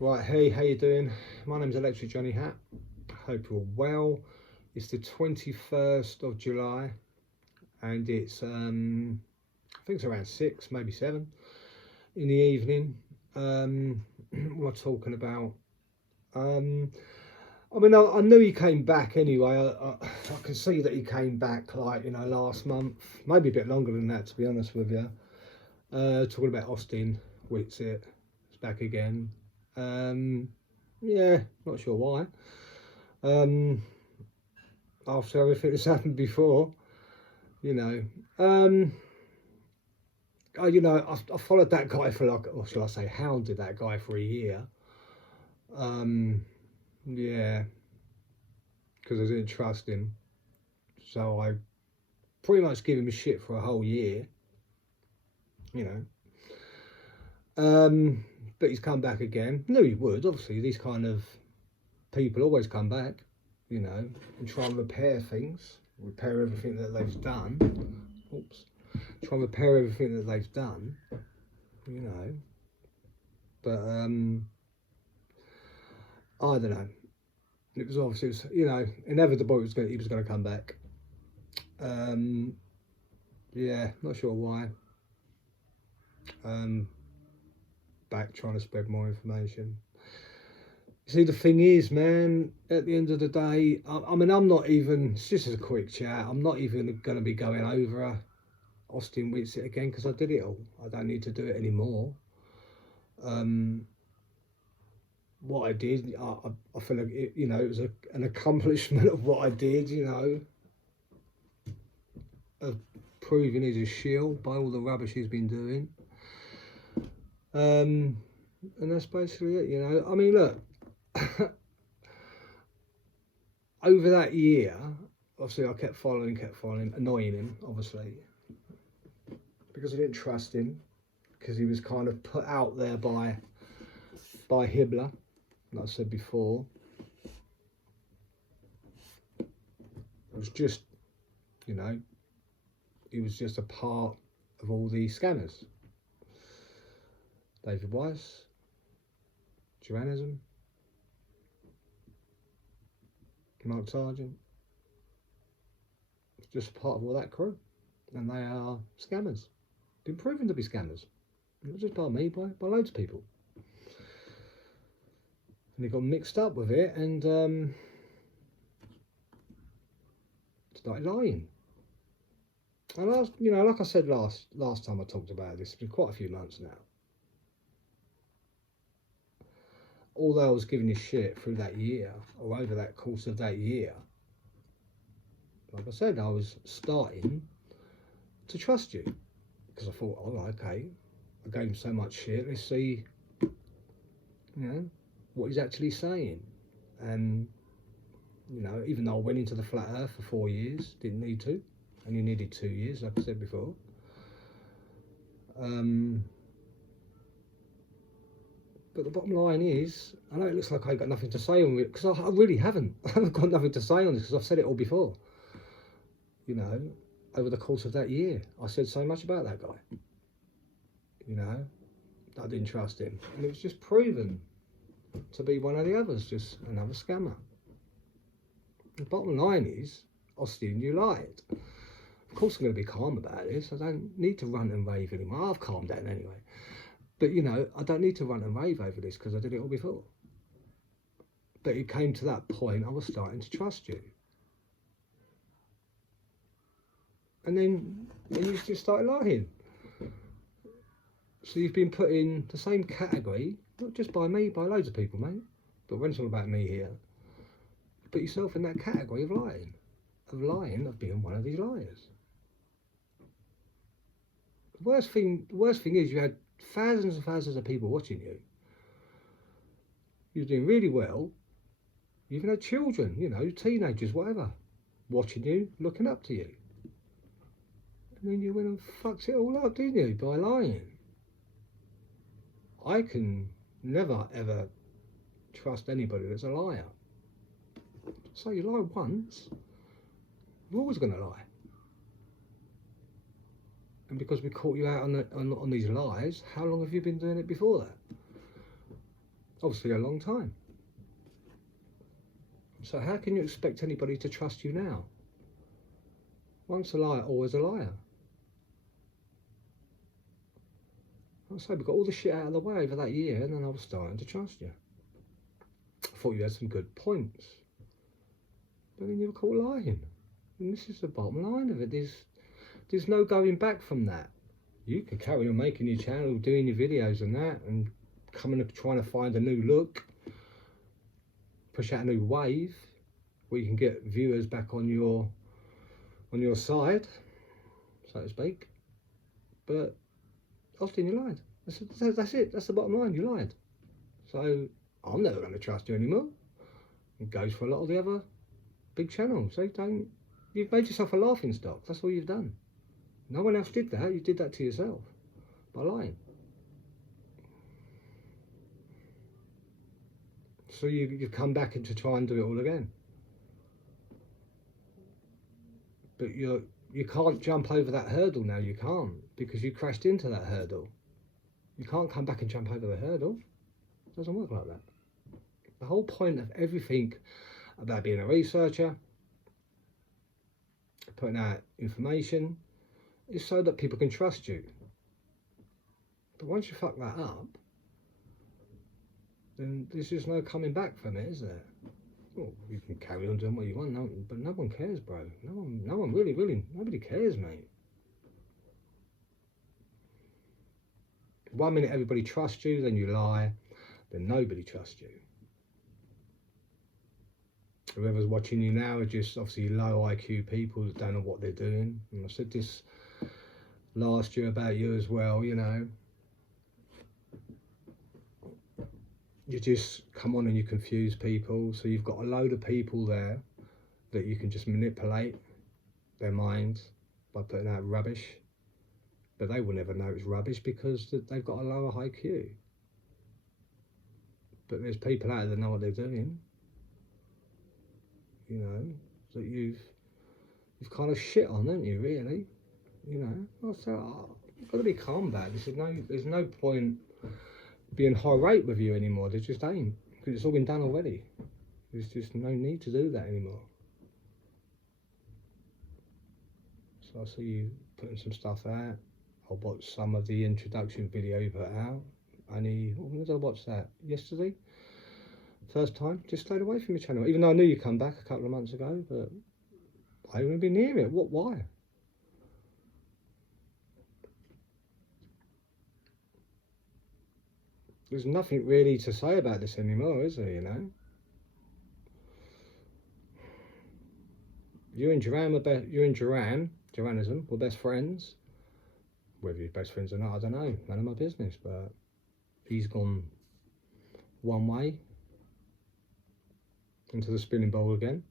Right, hey, how you doing? My name's Electric Johnny Hat. Hope you're well. It's the 21st of July, and it's I think it's around 6, maybe 7 in the evening. What am I talking about? Um, I knew he came back anyway. I can see that he came back like last month, maybe a bit longer than that, to be honest with you. Talking about Austin Witsit, it's back again. Um, yeah, not sure why. Um, After everything that's happened before, you know. Um, I followed that guy for like, or shall I say, hounded that guy for a year. Um, yeah, because I didn't trust him. So I pretty much gave him a shit for a whole year, you know. But he's come back again. No, he would. Obviously, these kind of people always come back, and try and repair things, repair everything that they've done. Oops. Try and repair everything that they've done, you know. But I don't know. It was obviously, inevitable. He was going to come back. Um, yeah, not sure why. Um, Back trying to spread more information. You see, the thing is, man, at the end of the day, I mean, I'm not even, it's just a quick chat, I'm not even going to be going over Austin Witsit again because I did it all. I don't need to do it anymore. What I did, I feel like it was an accomplishment of what I did, of proving he's a shield by all the rubbish he's been doing. And that's basically it. I mean, look, over that year, obviously I kept following, annoying him, obviously, because I didn't trust him, because he was kind of put out there by Hibbler, like I said before. It was just, he was just a part of all these scammers. David Weiss, Joannism, Mark Sargent. It's just a part of all that crew. And they are scammers. Been proven to be scammers. Not just by me, by loads of people. And he got mixed up with it and started lying. And like I said last time I talked about this, it's been quite a few months now. Although I was giving you shit through that year, or over that course of that year, like I said, I was starting to trust you. Because I thought, oh, okay, I gave him so much shit, let's see, what he's actually saying. And, even though I went into the flat earth for 4 years, didn't need to, only needed 2 years, like I said before. But the bottom line is, I know it looks like I got nothing to say on it, because I really haven't. I haven't got nothing to say on this, because I've said it all before. Over the course of that year, I said so much about that guy. I didn't trust him. And it was just proven to be one of the others, just another scammer. The bottom line is, Austin, you lied. Of course I'm going to be calm about this. I don't need to rant and rave anymore. I've calmed down anyway. But, I don't need to rant and rave over this because I did it all before. But it came to that point I was starting to trust you. And then you just started lying. So you've been put in the same category, not just by me, by loads of people, mate. But when it's all about me here, you put yourself in that category of lying. Of being one of these liars. The worst thing is you had thousands and thousands of people watching you. You're doing really well. You even had children, teenagers, whatever, watching you, looking up to you. And then you went and fucked it all up, didn't you, by lying. I can never ever trust anybody that's a liar. So you lie once, you're always going to lie. And because we caught you out on these lies, how long have you been doing it before that? obviously a long time. So how can you expect anybody to trust you now? Once a liar, always a liar. I say we got all the shit out of the way over that year, and then I was starting to trust you. I thought you had some good points, but then you were caught lying. And this is the bottom line of it. There's no going back from that. You can carry on making your channel, doing your videos and that, and coming up trying to find a new look, push out a new wave, where you can get viewers back on your side, so to speak. But often you lied. That's it. That's the bottom line. You lied. So I'm never going to trust you anymore. It goes for a lot of the other big channels. You've made yourself a laughing stock. That's all you've done. No one else did that. You did that to yourself by lying. So you've come back to try and do it all again. But you can't jump over that hurdle now. You can't, because you crashed into that hurdle. You can't come back and jump over the hurdle. It doesn't work like that. The whole point of everything about being a researcher, putting out information, is so that people can trust you. But once you fuck that up, then there's just no coming back from it, is there? Well, you can carry on doing what you want, but no one cares, bro. No one really, nobody cares, mate. One minute everybody trusts you, then you lie, then nobody trusts you. Whoever's watching you now are just obviously low IQ people that don't know what they're doing. And I said this last year about you as well, you know. You just come on and you confuse people. So you've got a load of people there that you can just manipulate their minds by putting out rubbish. But they will never know it's rubbish because they've got a lower IQ. But there's people out there that know what they're doing. You know, that you've kind of shit on, haven't you, really? You know, you've got to be calm about this. There's no point being irate with you anymore. There just ain't, because it's all been done already. There's just no need to do that anymore. So I see you putting some stuff out. I'll watch some of the introduction video you put out. When did I watch that? Yesterday? First time? Just stayed away from your channel. Even though I knew you'd come back a couple of months ago, but I haven't been near it. Why? There's nothing really to say about this anymore, is there, you know? You and Juranism were best friends. Whether you're best friends or not, I don't know. None of my business, but he's gone one way into the spinning bowl again.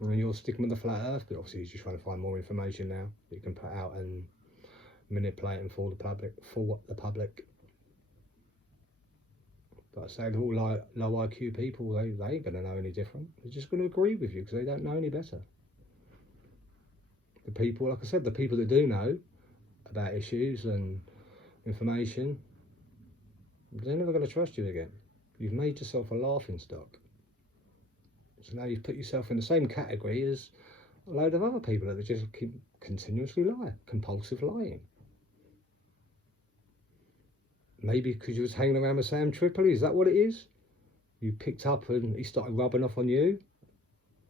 And you're sticking with the flat earth, but obviously he's just trying to find more information now that you can put out and manipulate and fool the public. But I say, all low IQ people, they ain't going to know any different. They're just going to agree with you because they don't know any better. The people, like I said, the people that do know about issues and information, they're never going to trust you again. You've made yourself a laughing stock. So now you've put yourself in the same category as a load of other people that just keep continuously lie, compulsive lying. Maybe because you was hanging around with Sam Tripoli, is that what it is? You picked up and he started rubbing off on you,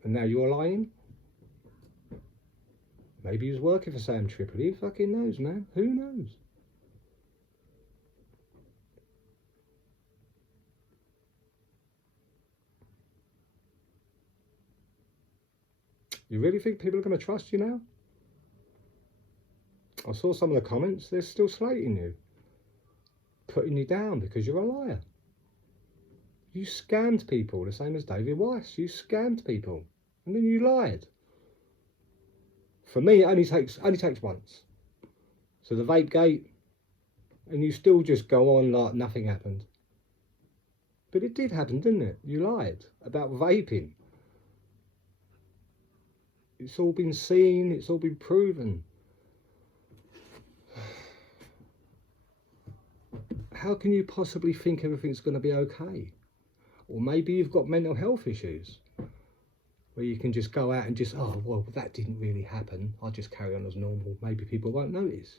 and now you're lying? Maybe he was working for Sam Tripoli, who fucking knows, man? Who knows? You really think people are going to trust you now? I saw some of the comments, they're still slating you, putting you down because you're a liar. You scammed people, the same as David Weiss. You scammed people, and then you lied. For me, it only takes once. So the vape gate, and you still just go on like nothing happened. But it did happen, didn't it? You lied about vaping. It's all been seen, it's all been proven. how can you possibly think everything's going to be okay? Or maybe you've got mental health issues where you can just go out and just, oh, well, that didn't really happen. I'll just carry on as normal. Maybe people won't notice.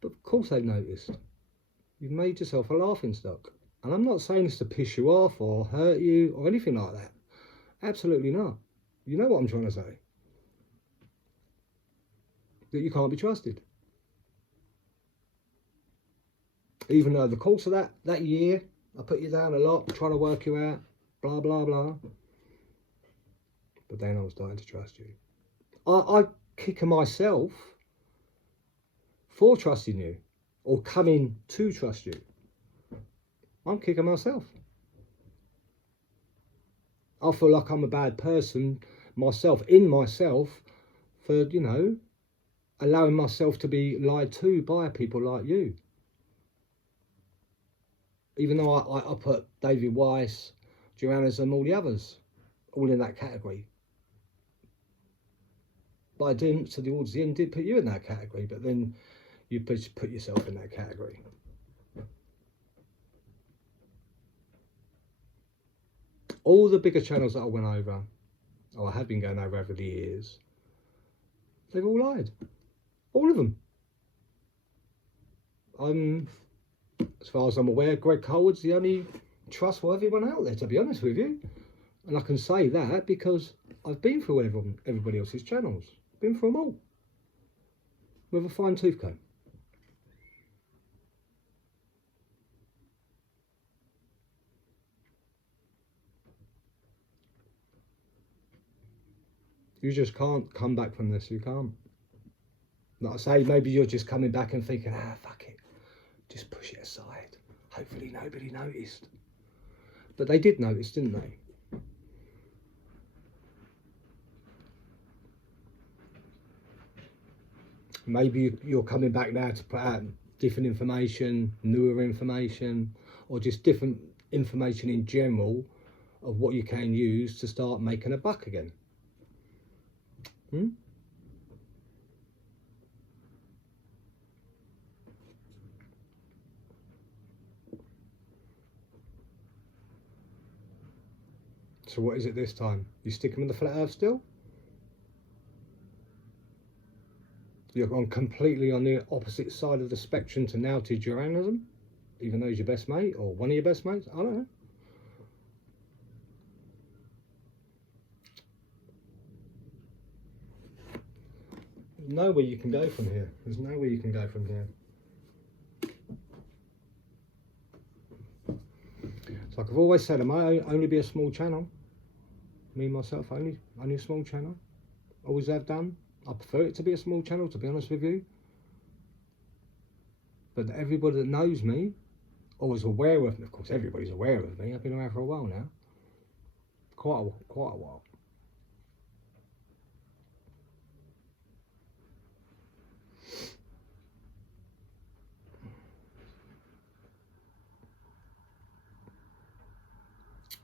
But of course they've noticed. You've made yourself a laughingstock. And I'm not saying this to piss you off or hurt you or anything like that. Absolutely not. You know what I'm trying to say. That you can't be trusted. Even though the course of that year, I put you down a lot, trying to work you out, blah, blah, blah. But then I was starting to trust you. I kick myself for trusting you or coming to trust you. I'm kicking myself. I feel like I'm a bad person myself, for, you know, allowing myself to be lied to by people like you. Even though I put David Weiss, Joannism, all the others, all in that category. But I didn't, so towards the end, did put you in that category, but then you put yourself in that category. All the bigger channels that I went over, or I have been going over the years, they've all lied. All of them. As far as I'm aware, Greg Colwood's the only trustworthy one out there, to be honest with you. And I can say that because I've been through everybody else's channels. Been through them all. With a fine tooth comb. You just can't come back from this, you can't. Like I say, maybe you're just coming back and thinking, fuck it. Just push it aside. Hopefully nobody noticed. But they did notice, didn't they? Maybe you're coming back now to put out different information, newer information, or just different information in general of what you can use to start making a buck again. So what is it this time? You sticking with the flat earth still? You're completely on the opposite side of the spectrum to now to Joannism, even though he's your best mate or one of your best mates? I don't know. There's nowhere you can go from here. There's nowhere you can go from here. It's like I've always said, I might only be a small channel. Me, myself, only a small channel. Always have done. I prefer it to be a small channel, to be honest with you. But everybody that knows me, or is aware of me, of course everybody's aware of me, I've been around for a while now. Quite a while.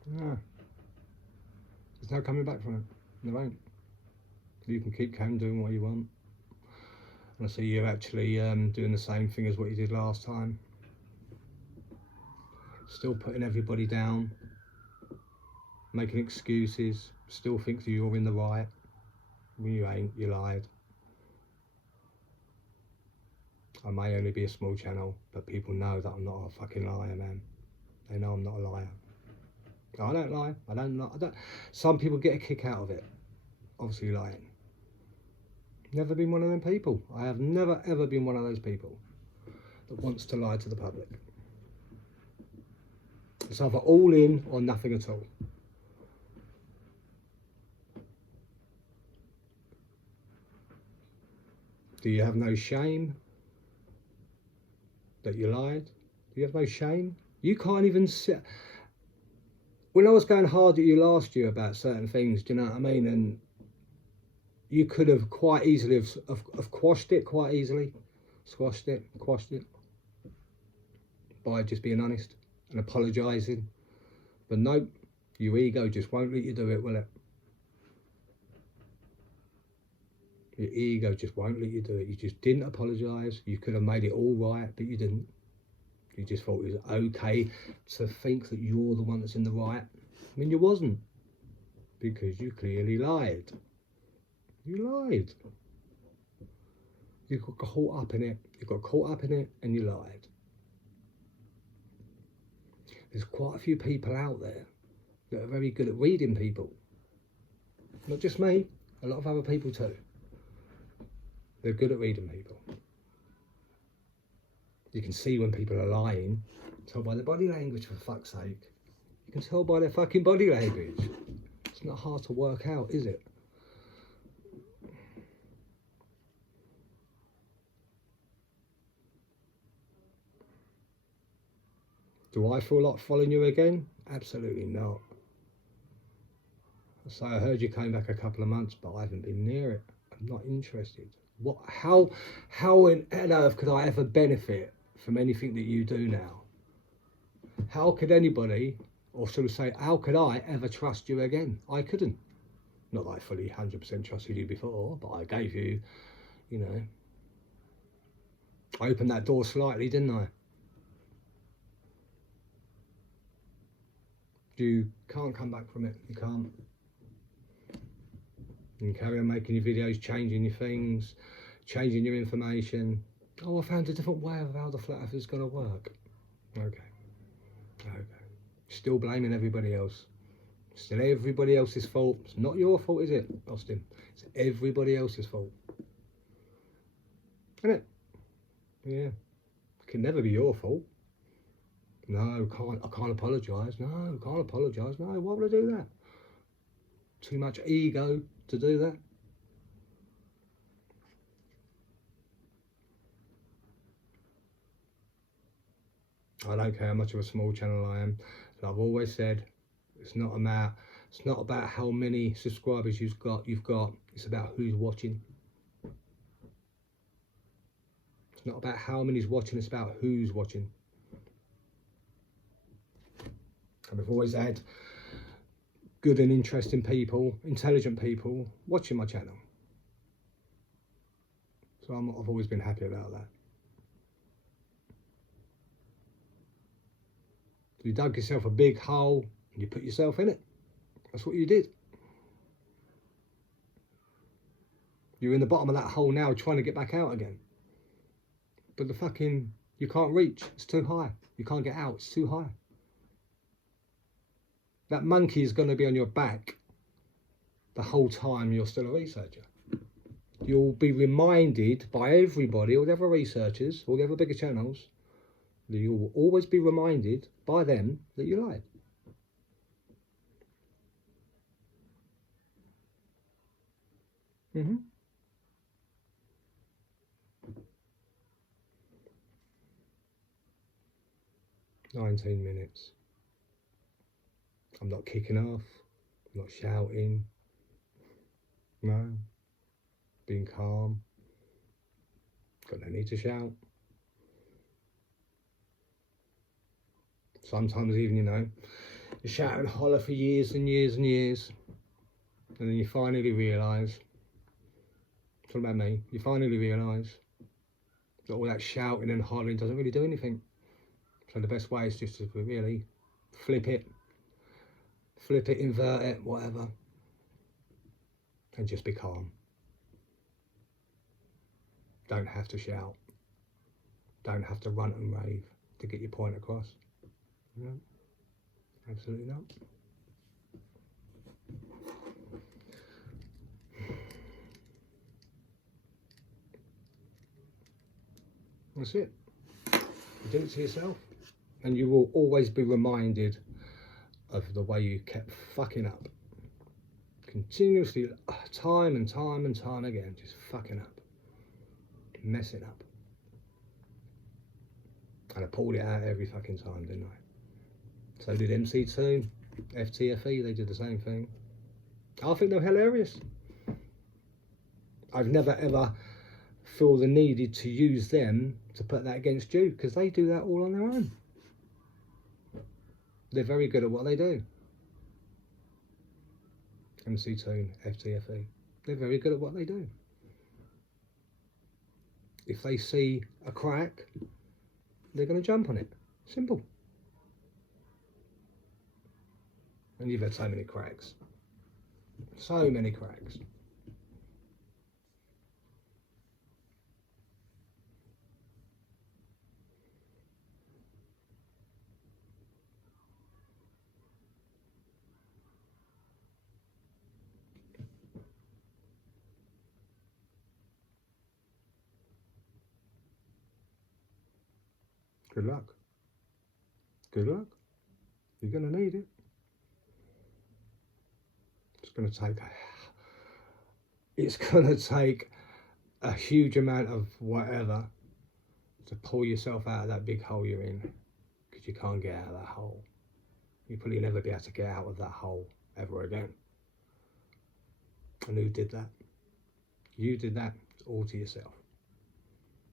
Yeah. There's no coming back from it. There ain't. You can keep doing what you want. And I see you're actually doing the same thing as what you did last time. Still putting everybody down, making excuses, still think that you're in the right when you ain't, you lied. I may only be a small channel, but people know that I'm not a fucking liar, man. They know I'm not a liar. I don't lie. I don't. Some people get a kick out of it, obviously lying. Never been one of them people. I have never ever been one of those people that wants to lie to the public. It's either all in or nothing at all. Do you have no shame that you lied? Do you have no shame? You can't even sit. When I was going hard at you last year about certain things, do you know what I mean? And you could have quite easily have quashed it quite easily, quashed it by just being honest and apologising. But nope, your ego just won't let you do it, will it? Your ego just won't let you do it. You just didn't apologise. You could have made it all right, but you didn't. You just thought it was okay to think that you're the one that's in the right. I mean, you wasn't, because you clearly lied. You lied. You got caught up in it. You got caught up in it and you lied. There's quite a few people out there that are very good at reading people. Not just me, a lot of other people too. They're good at reading people. You can see when people are lying. Tell by their body language, for fuck's sake. You can tell by their fucking body language. It's not hard to work out, is it? Do I feel like following you again? Absolutely not. So I heard you came back a couple of months, but I haven't been near it. I'm not interested. What? How on earth could I ever benefit from anything that you do now? How could anybody, or should I say, how could I ever trust you again? I couldn't. Not that I fully 100% trusted you before, but I gave you, you know, I opened that door slightly, didn't I? You can't come back from it. You can't. You can carry on making your videos, changing your things, changing your information. Oh, I found a different way of how the flat earth is going to work. Okay. Still blaming everybody else. Still everybody else's fault. It's not your fault, is it, Austin? It's everybody else's fault. Isn't it? Yeah. It can never be your fault. No, I can't apologise. No, can't apologise. No, why would I do that? Too much ego to do that. I don't care how much of a small channel I am. But I've always said it's not about how many subscribers you've got. It's about who's watching. It's not about how many's watching, it's about who's watching. And we've always had good and interesting people, intelligent people watching my channel. So I've always been happy about that. You dug yourself a big hole and you put yourself in it. That's what you did. You're in the bottom of that hole now trying to get back out again. But you can't reach. It's too high. You can't get out. It's too high. That monkey is going to be on your back the whole time you're still a researcher. You'll be reminded by everybody, all the other researchers, all the other bigger channels, that you will always be reminded by them that you lied. Mm-hmm. "19 minutes. I'm not kicking off. I'm not shouting. No. Being calm. Got no need to shout. Sometimes even, you shout and holler for years and years and years. And then you finally realise, it's all about me, you finally realise that all that shouting and hollering doesn't really do anything. So the best way is just to really flip it, invert it, whatever, and just be calm. Don't have to shout. Don't have to run and rave to get your point across. No, absolutely not. That's it. You did it to yourself. And you will always be reminded of the way you kept fucking up. Continuously, time and time and time again, just fucking up. Messing up. And I pulled it out every fucking time, didn't I? So did MC2, FTFE, they did the same thing. I think they're hilarious. I've never ever feel the needed to use them to put that against you, because they do that all on their own. They're very good at what they do. MC2, FTFE, they're very good at what they do. If they see a crack, they're going to jump on it. Simple. And you've had so many cracks. So many cracks. Good luck. Good luck. You're going to need it. It's going to take a huge amount of whatever to pull yourself out of that big hole you're in, because you can't get out of that hole. You'll probably never be able to get out of that hole ever again. And who did that? You did that all to yourself.